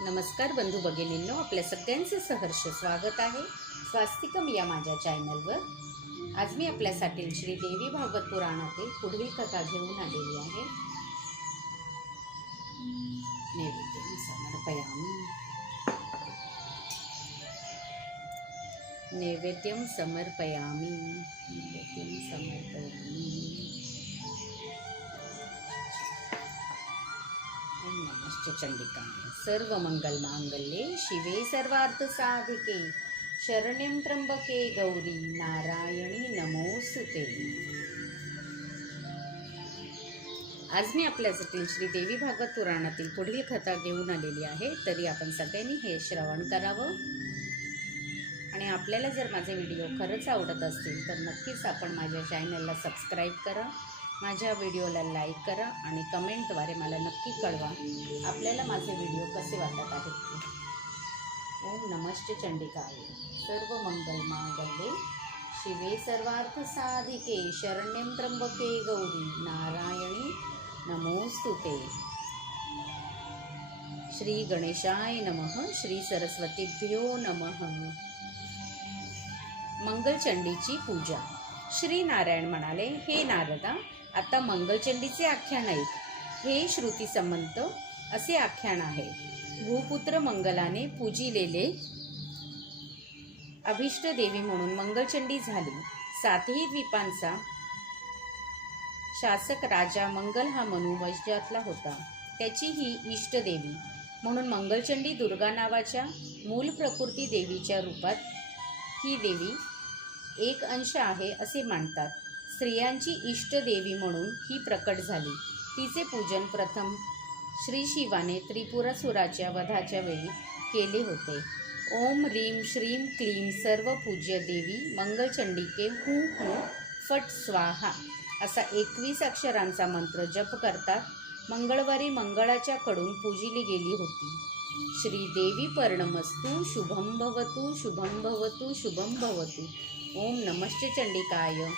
नमस्कार बंधू भगिनींनो आपल्या सगळ्यांचं सहर्ष स्वागत आहे. स्वास्तिकम या माझ्या चॅनलवर. आज मी आपल्यासाठी श्री देवी भागवत पुराणातील पुढील कथा घेऊन आलेली आहे. नैवेद्यं समर्पयामि. नैवेद्यं समर्पयामि. नैवेद्यं समर्पयामि नमश्च चण्डिकाय सर्व मंगल शिवे सर्वार्थ साधिके शरण्यं त्र्यंबके गौरी नारायणी नमोस्तुते. आज मी आपल्यासाठी श्री देवी भागवत पुराणातील पुढील कथा घेऊन आलेली आहे. तरी आपण सगळ्यांनी हे श्रवण करावं. आणि आपल्याला जर माझे व्हिडिओ खरंच आवडत असतील तर नक्कीच आपण माझ्या चॅनलला सबस्क्राईब करा. माझ्या व्हिडिओला लाईक करा आणि कमेंटद्वारे मला नक्की कळवा. आपल्याला माझे व्हिडिओ कसे वाटत आहेत? ते. ओम नमस्ते चंडिकाय. सर्व मंगल मांगल्ये. शिवे सर्वार्थ साधिके. शरण्यं त्र्यंबके गौरी नारायणी. नमोस्तुते श्री गणेशाय नमः. श्री सरस्वतीभ्यो नमः. मंगलचंडीची पूजा. श्री नारायण म्हणाले हे नारदा आता मंगलचंडीचे आख्यान ऐक हे श्रुती संबंत असे आख्यान आहे. भूपुत्र मंगलाने पूजिलेले अभिष्ट देवी म्हणून मंगलचंडी झाली. सातही द्वीपांचा शासक राजा मंगल हा मनु वैजातला होता. त्याची ही इष्टदेवी म्हणून मंगलचंडी दुर्गा नावाच्या मूल प्रकृती देवीच्या रूपात ही देवी एक अंश आहे असे मानतात. स्त्रियांची इष्टदेवी म्हणून ही प्रकट झाली. तिचे पूजन प्रथम श्री शिवाने त्रिपुरासुराच्या वधाच्या वेळी केले होते. ओम रीम श्रीम क्लीम सर्व पूज्य देवी मंगलचंडिके हू हू फट स्वाहा असा एकवीस अक्षरांचा मंत्र जप करतात मंगळवारी मंगळाच्या कडून पूजिली गेली होती. श्री देवी पर्णमस्तु शुभं भवतु शुभं भवतु शुभं भवतु. ओम नमश्च चंडिकाय.